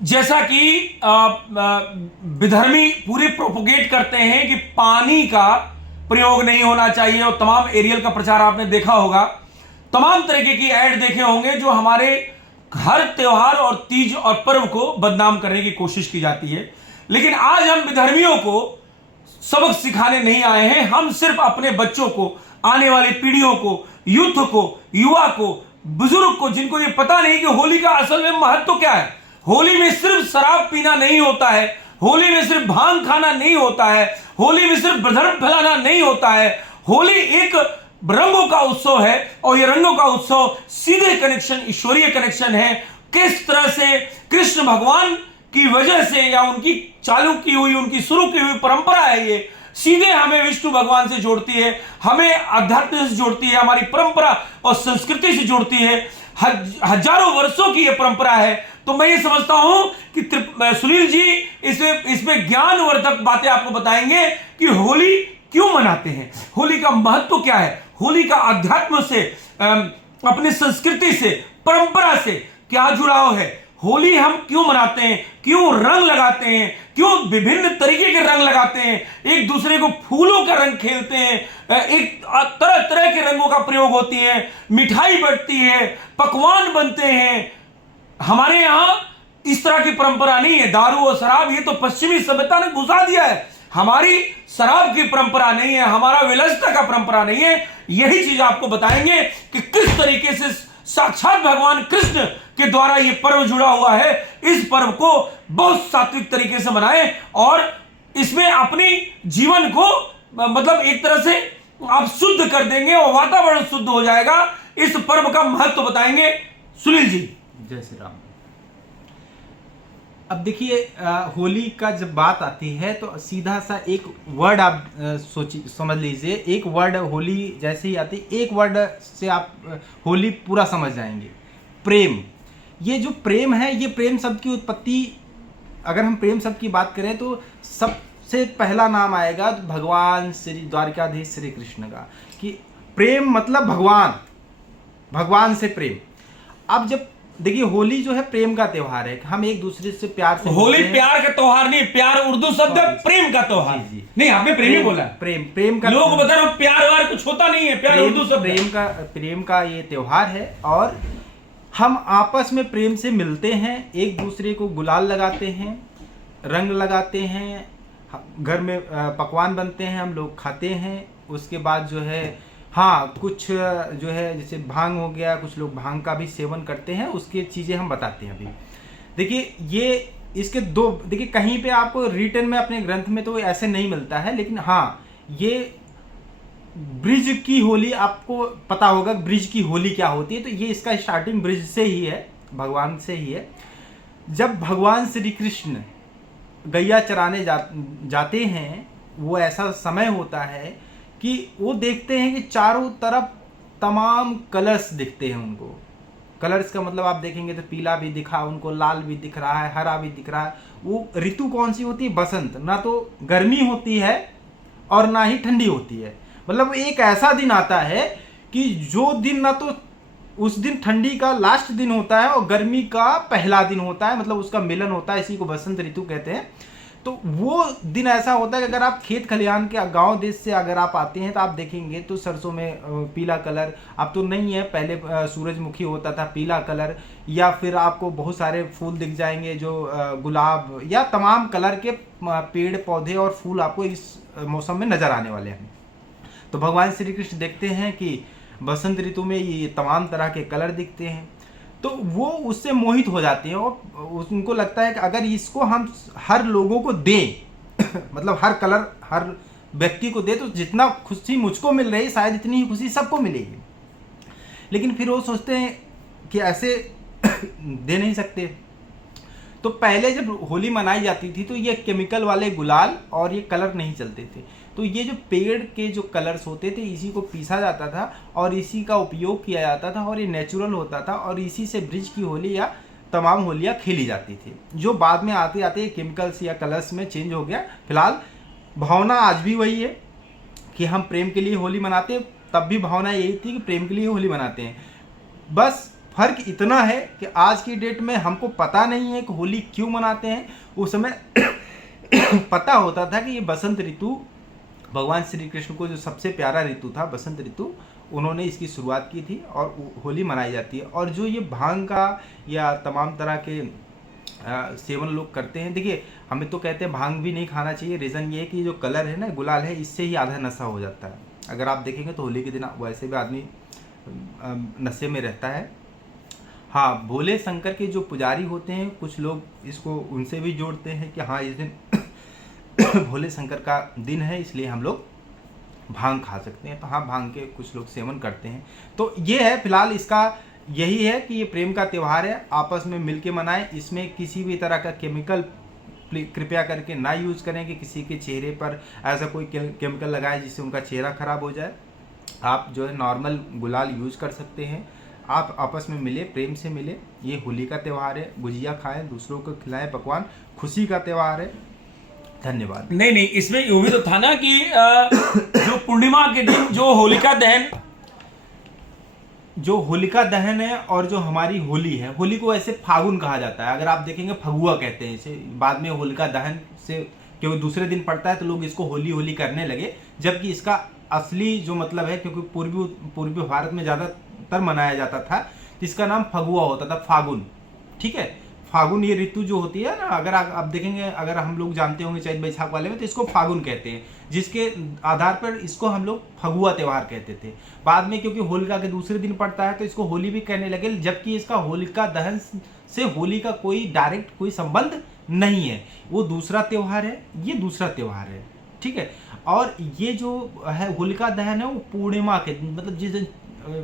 जैसा कि विधर्मी पूरे प्रोपोगेट करते हैं कि पानी का प्रयोग नहीं होना चाहिए, और तमाम एरियल का प्रचार आपने देखा होगा, तमाम तरीके की ऐड देखे होंगे जो हमारे हर त्योहार और तीज और पर्व को बदनाम करने की कोशिश की जाती है। लेकिन आज हम विधर्मियों को सबक सिखाने नहीं आए हैं, हम सिर्फ अपने बच्चों को, आने वाली पीढ़ियों को, यूथ को, युवा को, बुजुर्ग को, जिनको ये पता नहीं कि होली का असल में महत्व क्या है। होली में सिर्फ शराब पीना नहीं होता है, होली में सिर्फ भांग खाना नहीं होता है, होली में सिर्फ धर्म फैलाना नहीं होता है। होली एक रंगों का उत्सव है, और ये रंगों का उत्सव सीधे कनेक्शन, ईश्वरीय कनेक्शन है। किस तरह से कृष्ण भगवान की वजह से, या उनकी चालू की हुई, उनकी शुरू की हुई परंपरा है, ये सीधे हमें विष्णु भगवान से जोड़ती है, हमें अध्यात्म से जोड़ती है, हमारी परंपरा और संस्कृति से जोड़ती है। हजारों वर्षों की यह परंपरा है। तो मैं ये समझता हूं कि सुनील जी इसमें ज्ञानवर्धक बातें आपको बताएंगे कि होली क्यों मनाते हैं, होली का महत्व क्या है, होली का अध्यात्म से, अपनी संस्कृति से, परंपरा से क्या जुड़ाव है, होली हम क्यों मनाते हैं, क्यों रंग लगाते हैं, क्यों विभिन्न तरीके के रंग लगाते हैं, एक दूसरे को फूलों का रंग खेलते हैं, एक तरह तरह के रंगों का प्रयोग होती है, मिठाई बढ़ती है, पकवान बनते हैं। हमारे यहां इस तरह की परंपरा नहीं है। दारू और शराब ये तो पश्चिमी सभ्यता ने घुसा दिया है। हमारी शराब की परंपरा नहीं है, हमारा विलासिता का परंपरा नहीं है। यही चीज आपको बताएंगे कि किस तरीके से साक्षात भगवान कृष्ण के द्वारा यह पर्व जुड़ा हुआ है। इस पर्व को बहुत सात्विक तरीके से मनाएं, और इसमें अपनी जीवन को मतलब एक तरह से आप शुद्ध कर देंगे और वातावरण शुद्ध हो जाएगा। इस पर्व का महत्व बताएंगे सुनील जी। जय श्री राम। अब देखिए, होली का जब बात आती है तो सीधा सा एक वर्ड आप समझ लीजिए। एक वर्ड होली जैसे ही आती है, एक वर्ड से आप होली पूरा समझ जाएंगे, प्रेम। ये जो प्रेम है, ये प्रेम शब्द की उत्पत्ति, अगर हम प्रेम शब्द की बात करें तो सबसे पहला नाम आएगा भगवान श्री द्वारकाधीश श्री कृष्ण का, कि प्रेम मतलब भगवान से प्रेम। अब जब देखिए, होली जो है प्रेम का त्योहार है, हम एक दूसरे से प्यार से, होली प्यार का त्योहार नहीं, प्यार उर्दू शब्द है, प्रेम का त्योहार। जी। नहीं, आपने प्रेम ही बोला। प्रेम का, लोग बता रहे प्यार वार कुछ होता नहीं है, प्यार उर्दू शब्द। प्रेम का ये त्योहार है, और हम आपस में प्रेम से मिलते हैं, एक दूसरे को गुलाल लगाते हैं, रंग लगाते हैं, घर में पकवान बनते हैं, हम लोग खाते हैं। उसके बाद जो है, हाँ, कुछ जो है जैसे भांग हो गया, कुछ लोग भांग का भी सेवन करते हैं, उसकी चीज़ें हम बताते हैं अभी। देखिए, ये इसके दो, देखिए कहीं पे आपको रिटर्न में अपने ग्रंथ में तो ऐसे नहीं मिलता है, लेकिन हाँ, ये ब्रिज की होली, आपको पता होगा ब्रिज की होली क्या होती है। तो ये इसका स्टार्टिंग ब्रिज से ही है, भगवान से ही है। जब भगवान श्री कृष्ण गैया चराने जाते हैं, वो ऐसा समय होता है कि वो देखते हैं कि चारों तरफ तमाम कलर्स दिखते हैं उनको। कलर्स का मतलब आप देखेंगे तो पीला भी दिखा उनको, लाल भी दिख रहा है, हरा भी दिख रहा है। वो ऋतु कौन सी होती है? बसंत। ना तो गर्मी होती है और ना ही ठंडी होती है। मतलब एक ऐसा दिन आता है कि जो दिन ना तो उस दिन ठंडी का लास्ट दिन होता है और गर्मी का पहला दिन होता है, मतलब उसका मिलन होता है, इसी को बसंत ऋतु कहते हैं। तो वो दिन ऐसा होता है कि अगर आप खेत खलिहान के गांव देश से अगर आप आते हैं तो आप देखेंगे तो सरसों में पीला कलर, अब तो नहीं है, पहले सूरजमुखी होता था पीला कलर, या फिर आपको बहुत सारे फूल दिख जाएंगे जो गुलाब या तमाम कलर के पेड़ पौधे और फूल आपको इस मौसम में नजर आने वाले हैं। तो भगवान श्री कृष्ण देखते हैं कि बसंत ऋतु में ये तमाम तरह के कलर दिखते हैं, तो वो उससे मोहित हो जाते हैं और उनको लगता है कि अगर इसको हम हर लोगों को दें मतलब हर कलर हर व्यक्ति को दे, तो जितना खुशी मुझको मिल रही शायद इतनी ही खुशी सबको मिलेगी। लेकिन फिर वो सोचते हैं कि ऐसे दे नहीं सकते। तो पहले जब होली मनाई जाती थी तो ये केमिकल वाले गुलाल और ये कलर नहीं चलते थे, तो ये जो पेड़ के जो कलर्स होते थे इसी को पीसा जाता था और इसी का उपयोग किया जाता था और ये नेचुरल होता था और इसी से ब्रिज की होली या तमाम होलियाँ खेली जाती थी, जो बाद में आते आते केमिकल्स या कलर्स में चेंज हो गया। फिलहाल भावना आज भी वही है कि हम प्रेम के लिए होली मनाते हैं, तब भी भावना यही थी कि प्रेम के लिए होली मनाते हैं। बस फर्क इतना है कि आज की डेट में हमको पता नहीं है कि होली क्यों मनाते हैं। उस समय पता होता था कि ये बसंत ऋतु, भगवान श्री कृष्ण को जो सबसे प्यारा ऋतु था बसंत ऋतु, उन्होंने इसकी शुरुआत की थी और होली मनाई जाती है। और जो ये भांग का या तमाम तरह के सेवन लोग करते हैं, देखिए हमें तो कहते हैं भांग भी नहीं खाना चाहिए। रीज़न ये है कि जो कलर है ना, गुलाल है, इससे ही आधा नशा हो जाता है। अगर आप देखेंगे तो होली के दिन वैसे भी आदमी नशे में रहता है। हाँ, भोले शंकर के जो पुजारी होते हैं, कुछ लोग इसको उनसे भी जोड़ते हैं कि हाँ इस दिन भोले शंकर का दिन है, इसलिए हम लोग भांग खा सकते हैं। तो हाँ, भांग के कुछ लोग सेवन करते हैं। तो ये है फिलहाल, इसका यही है कि ये प्रेम का त्यौहार है, आपस में मिलके मनाएं। इसमें किसी भी तरह का केमिकल कृपया करके ना यूज़ करें कि किसी के चेहरे पर ऐसा कोई केमिकल लगाएं जिससे उनका चेहरा खराब हो जाए। आप जो है नॉर्मल गुलाल यूज़ कर सकते हैं। आप आपस में मिले, प्रेम से मिले। ये होली का त्यौहार है, गुजिया खाएं, दूसरों को खिलाएं पकवान, खुशी का त्यौहार है। धन्यवाद। नहीं, इसमें ये भी तो था ना कि जो पूर्णिमा के दिन जो होलिका दहन है और जो हमारी होली है, होली को ऐसे फागुन कहा जाता है। अगर आप देखेंगे फगुआ कहते हैं इसे, बाद में होलिका दहन से क्योंकि दूसरे दिन पड़ता है तो लोग इसको होली होली करने लगे, जबकि इसका असली जो मतलब है, क्योंकि पूर्वी भारत में ज़्यादातर मनाया जाता था, इसका नाम फगुआ होता था, फागुन। ठीक है, फागुन ये ऋतु जो होती है ना, अगर आप देखेंगे, अगर हम लोग जानते होंगे चैत बैसाख वाले में, तो इसको फागुन कहते हैं, जिसके आधार पर इसको हम लोग फगुआ त्यौहार कहते थे। बाद में क्योंकि होलिका के दूसरे दिन पड़ता है तो इसको होली भी कहने लगे, जबकि इसका होलिका दहन से होली का कोई डायरेक्ट कोई संबंध नहीं है। वो दूसरा त्यौहार है, ये दूसरा त्यौहार है। ठीक है, और ये जो है होलिका दहन है, वो पूर्णिमा के दिन, मतलब जिस दिन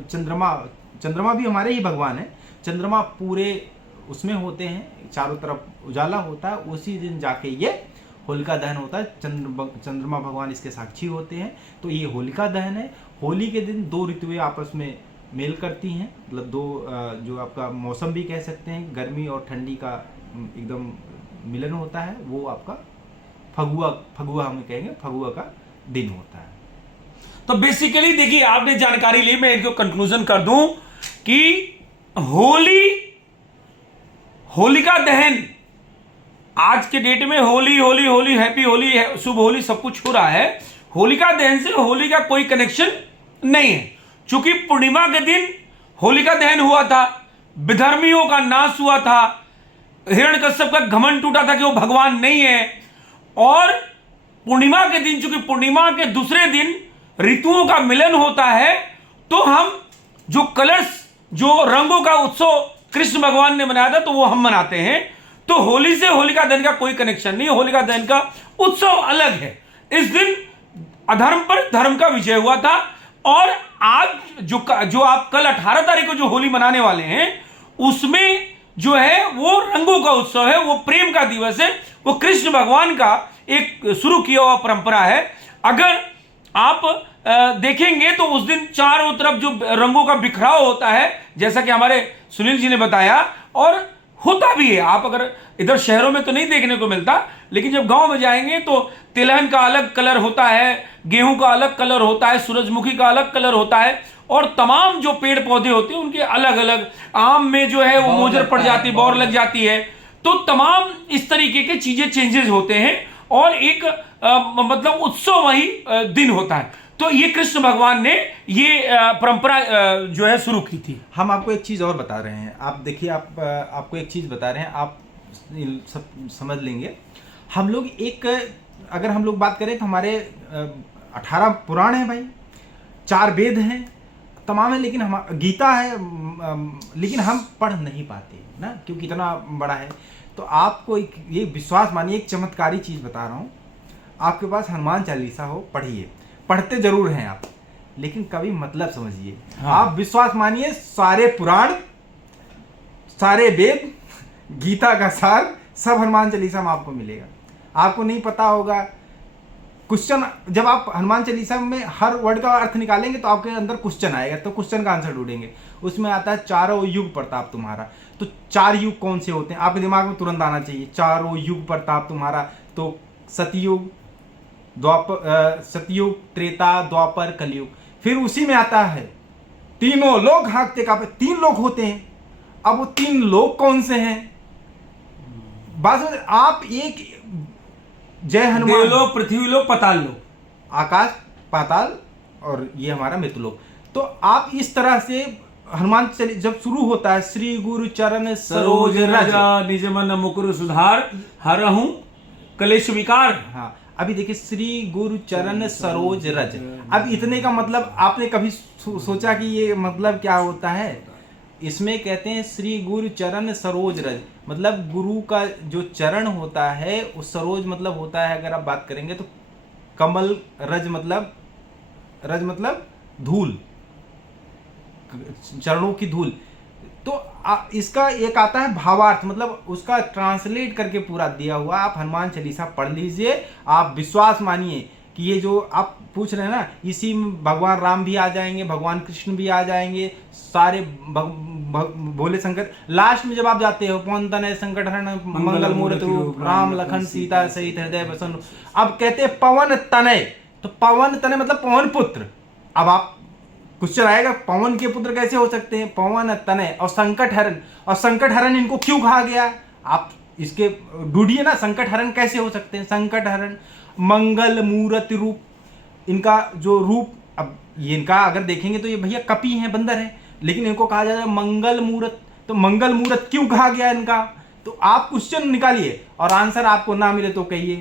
चंद्रमा भी हमारे ही भगवान है, चंद्रमा पूरे उसमें होते हैं, चारों तरफ उजाला होता है, उसी दिन जाके ये होलिका दहन होता है। चंद्रमा भगवान इसके साक्षी होते हैं। तो ये होलिका दहन है। होली के दिन दो ऋतुएं आपस में मेल करती हैं, मतलब दो जो आपका मौसम भी कह सकते हैं, गर्मी और ठंडी का एकदम मिलन होता है, वो आपका फगुआ हम कहेंगे, फगुआ का दिन होता है। तो बेसिकली देखिए, आपने जानकारी ली, मैं इनको कंक्लूजन कर दूं कि होलिका दहन आज के डेट में होली हैप्पी होली है, शुभ होली सब कुछ हो रहा है। होलिका दहन से होली का कोई कनेक्शन नहीं है, क्योंकि पूर्णिमा के दिन होलिका दहन हुआ था, विधर्मियों का नाश हुआ था, हिरण्यकश्यप का घमंड टूटा था कि वो भगवान नहीं है। और पूर्णिमा के दिन, चूंकि पूर्णिमा के दूसरे दिन ऋतुओं का मिलन होता है, तो हम जो कलर्स, जो रंगों का उत्सव कृष्ण भगवान ने बनाया था, तो वो हम मनाते हैं। तो होली से होलिका दहन का कोई कनेक्शन नहीं, होलिका दहन का उत्सव अलग है। इस दिन अधर्म पर धर्म का विजय हुआ था। और आज जो आप कल 18 तारीख को जो होली मनाने वाले हैं, उसमें जो है वो रंगों का उत्सव है, वो प्रेम का दिवस है, वो कृष्ण भगवान का एक शुरू किया हुआ परंपरा है। अगर आप देखेंगे तो उस दिन चारों तरफ जो रंगों का बिखराव होता है, जैसा कि हमारे सुनील जी ने बताया, और होता भी है। आप अगर इधर शहरों में तो नहीं देखने को मिलता, लेकिन जब गांव में जाएंगे तो तिलहन का अलग कलर होता है, गेहूं का अलग कलर होता है, सूरजमुखी का अलग कलर होता है, और तमाम जो पेड़ पौधे होते हैं उनके अलग अलग, आम में जो है वो मोजर पड़ जाती है, बौर लग जाती है। तो तमाम इस तरीके के चीजें चेंजेस होते हैं, और एक मतलब उत्सवमयी दिन होता है। तो ये कृष्ण भगवान ने ये परंपरा जो है शुरू की थी। हम आपको एक चीज़ और बता रहे हैं, आप देखिए, आपको एक चीज़ बता रहे हैं, आप सब समझ लेंगे। हम लोग अगर हम लोग बात करें तो हमारे 18 पुराण हैं भाई, 4 वेद हैं, तमाम है, लेकिन हम गीता है, लेकिन हम पढ़ नहीं पाते ना, क्योंकि इतना बड़ा है। तो आपको ये विश्वास मानिए, एक चमत्कारी चीज़ बता रहा हूँ, आपके पास हनुमान चालीसा हो, पढ़िए, पढ़ते जरूर हैं आप, लेकिन कभी मतलब समझिए। हाँ। आप विश्वास मानिए, सारे पुराण, सारे वेद, गीता का सार सब हनुमान चालीसा में आपको मिलेगा। आपको नहीं पता होगा क्वेश्चन, जब आप हनुमान चालीसा में हर वर्ड का अर्थ निकालेंगे तो आपके अंदर क्वेश्चन आएगा, तो क्वेश्चन का आंसर ढूंढेंगे। उसमें आता है चारों युग प्रताप तुम्हारा। तो 4 युग कौन से होते हैं आपके दिमाग में तुरंत आना चाहिए, चारों युग प्रताप तुम्हारा। तो सतयुग, सतयुग, त्रेता, द्वापर, कलयुग। फिर उसी में आता है तीनों लोग हाँकते कांपते, 3 लोग होते हैं, अब वो 3 लोग कौन से हैं? बात समझ, आप एक जय हनुमान, देवलोक, पृथ्वी लोक, पाताल लोक, आकाश, पाताल और ये हमारा मृतलोक। तो आप इस तरह से हनुमान चालीसा जब शुरू होता है, श्री गुरु चरण सरोज रज, निज मन मुकुर सुधार, हरहूं कलेश विकार। हाँ, अभी देखिए श्री गुरु चरण सरोज रज। अब इतने का मतलब आपने कभी सोचा कि ये मतलब क्या होता है? इसमें कहते हैं श्री गुरु चरण सरोज रज, मतलब गुरु का जो चरण होता है उस सरोज मतलब होता है, अगर आप बात करेंगे तो कमल, रज मतलब धूल, चरणों की धूल। तो इसका एक आता है भावार्थ, मतलब उसका ट्रांसलेट करके पूरा दिया हुआ। आप हनुमान चालीसा पढ़ लीजिए, आप विश्वास मानिए कि ये जो आप पूछ रहे हैं ना, इसी में भगवान राम भी आ जाएंगे, भगवान कृष्ण भी आ जाएंगे, सारे भोले शंकर। लास्ट में जब आप जाते हो, पवन तनय संकट हरण मंगल मूर्त रूप, राम लखन सीता सहित हृदय बसन। अब कहते हैं पवन तनय, तो पवन तनय मतलब पवन पुत्र। अब आप क्वेश्चन आएगा, पवन के पुत्र कैसे हो सकते हैं? पवन तनय और संकट हरण, और संकट हरण इनको क्यों कहा गया? आप इसके ढूंढिए ना, संकट हरण कैसे हो सकते हैं? संकट हरण, मंगल मूर्ति रूप, इनका जो रूप, अब ये इनका अगर देखेंगे तो ये भैया कपि हैं, बंदर हैं, लेकिन इनको कहा जाता है मंगल मूर्त। तो मंगल मूर्त क्यों कहा गया इनका? तो आप क्वेश्चन निकालिए और आंसर आपको ना मिले तो कहिए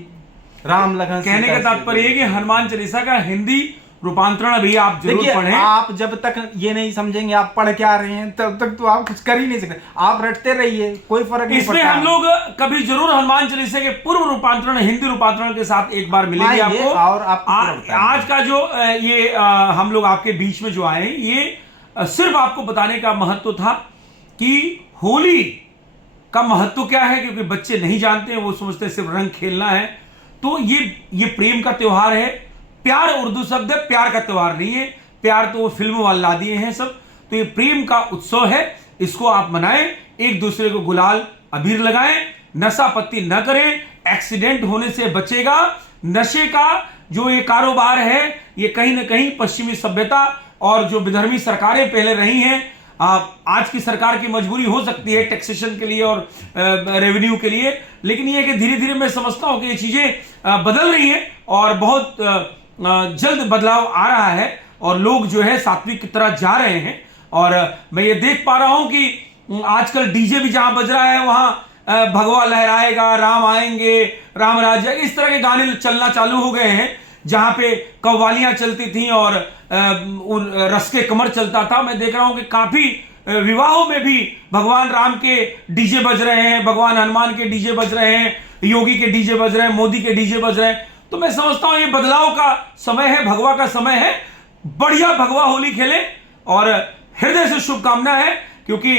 राम लखन। कहने का तात्पर्य है कि हनुमान चालीसा का हिंदी रूपांतरण भी आप जरूर पढ़ें। आप जब तक ये नहीं समझेंगे आप पढ़ क्या रहे हैं, तब तक तो आप कुछ कर ही नहीं सकते। आप रटते रहिए, कोई फर्क नहीं पड़ता। इसमें हम लोग कभी जरूर हनुमान चालीसा के पूर्व रूपांतरण, हिंदी रूपांतरण के साथ एक बार मिलेंगे आपको। और आपको आज का जो ये हम लोग आपके बीच में जो आए, ये सिर्फ आपको बताने का महत्व था कि होली का महत्व क्या है, क्योंकि बच्चे नहीं जानते हैं, वो सोचते हैं सिर्फ रंग खेलना है। तो ये प्रेम का त्योहार है। प्यार उर्दू शब्द है, प्यार का त्योहार नहीं है। प्यार तो वो फिल्म वाले ला दिए हैं सब। तो ये प्रेम का उत्सव है, इसको आप मनाएं, एक दूसरे को गुलाल अबीर लगाएं, नशा पत्ती न करें, एक्सीडेंट होने से बचेगा। नशे का जो ये कारोबार है, ये कहीं ना कहीं पश्चिमी सभ्यता और जो विधर्मी सरकारें पहले रही हैं, आज की सरकार की मजबूरी हो सकती है टैक्सेशन के लिए और रेवेन्यू के लिए, लेकिन ये कि धीरे धीरे मैं समझता हूं कि ये चीजें बदल रही हैं और बहुत जल्द बदलाव आ रहा है और लोग जो है सात्विक की तरह जा रहे हैं। और मैं ये देख पा रहा हूं कि आजकल डीजे भी जहां बज रहा है वहां भगवा लहराएगा, राम आएंगे, राम राज्य आएगा, इस तरह के गाने चलना चालू हो गए हैं। जहां पे कव्वालियां चलती थी और रस के कमर चलता था, मैं देख रहा हूं कि काफी विवाहों में भी भगवान राम के डीजे बज रहे हैं, भगवान हनुमान के डीजे बज रहे हैं, योगी के डीजे बज रहे हैं, मोदी के डीजे बज रहे हैं। तो मैं समझता हूं ये बदलाव का समय है, भगवा का समय है। बढ़िया भगवा होली खेले और हृदय से शुभकामना है, क्योंकि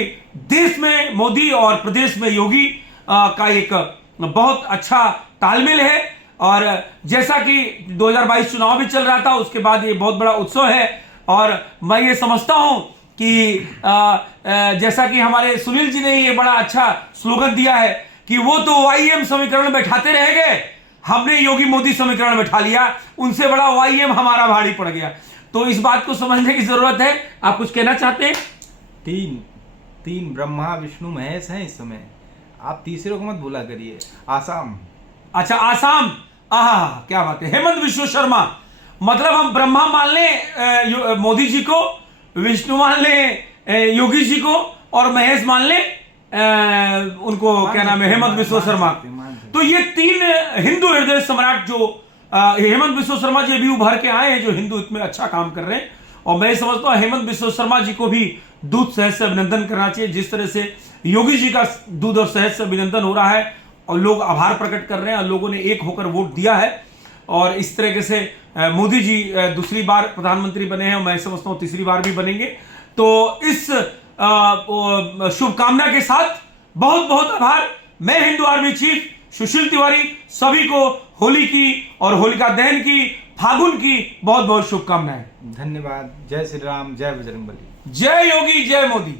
देश में मोदी और प्रदेश में योगी का एक बहुत अच्छा तालमेल है। और जैसा कि 2022 चुनाव भी चल रहा था, उसके बाद ये बहुत बड़ा उत्सव है। और मैं ये समझता हूं कि जैसा कि हमारे सुनील जी ने ये बड़ा अच्छा स्लोगन दिया है कि वो तो वाईएम समीकरण बैठाते रह गए, हमने योगी मोदी समीकरण बैठा लिया, उनसे बड़ा वाईएम हमारा भारी पड़ गया। तो इस बात को समझने की जरूरत है। आप कुछ कहना चाहते हैं? तीन ब्रह्मा विष्णु महेश हैं इस समय, आप तीसरे को मत भूला करिए। आसाम, अच्छा आसाम, क्या बात है। हेमंत विश्व शर्मा, मतलब हम ब्रह्मा मान लें मोदी जी को, विष्णु मान लें योगी जी को, और महेश मान लें उनको क्या नाम है, हेमंत विश्व शर्मा। तो ये 3 हिंदू हृदय सम्राट जो हेमंत विश्व शर्मा जी अभी उभर के आए हैं, जो हिंदुत्व में अच्छा काम कर रहे हैं। और मैं समझता हूं हेमंत विश्व शर्मा जी को भी दूध सहज से अभिनंदन करना चाहिए। जिस तरह से योगी जी का दूध और सहज से अभिनंदन हो रहा है और लोग आभार प्रकट कर रहे हैं और लोगों ने एक होकर वोट दिया है। और इस तरीके से मोदी जी दूसरी बार प्रधानमंत्री बने हैं और मैं समझता हूं तीसरी बार भी बनेंगे। तो इस शुभकामना के साथ बहुत बहुत आभार। मैं हिंदू आर्मी चीफ सुशील तिवारी सभी को होली की और होलिका दहन की, फागुन की बहुत बहुत शुभकामनाएं। धन्यवाद। जय श्री राम, जय बजरंगबली, जय योगी, जय मोदी।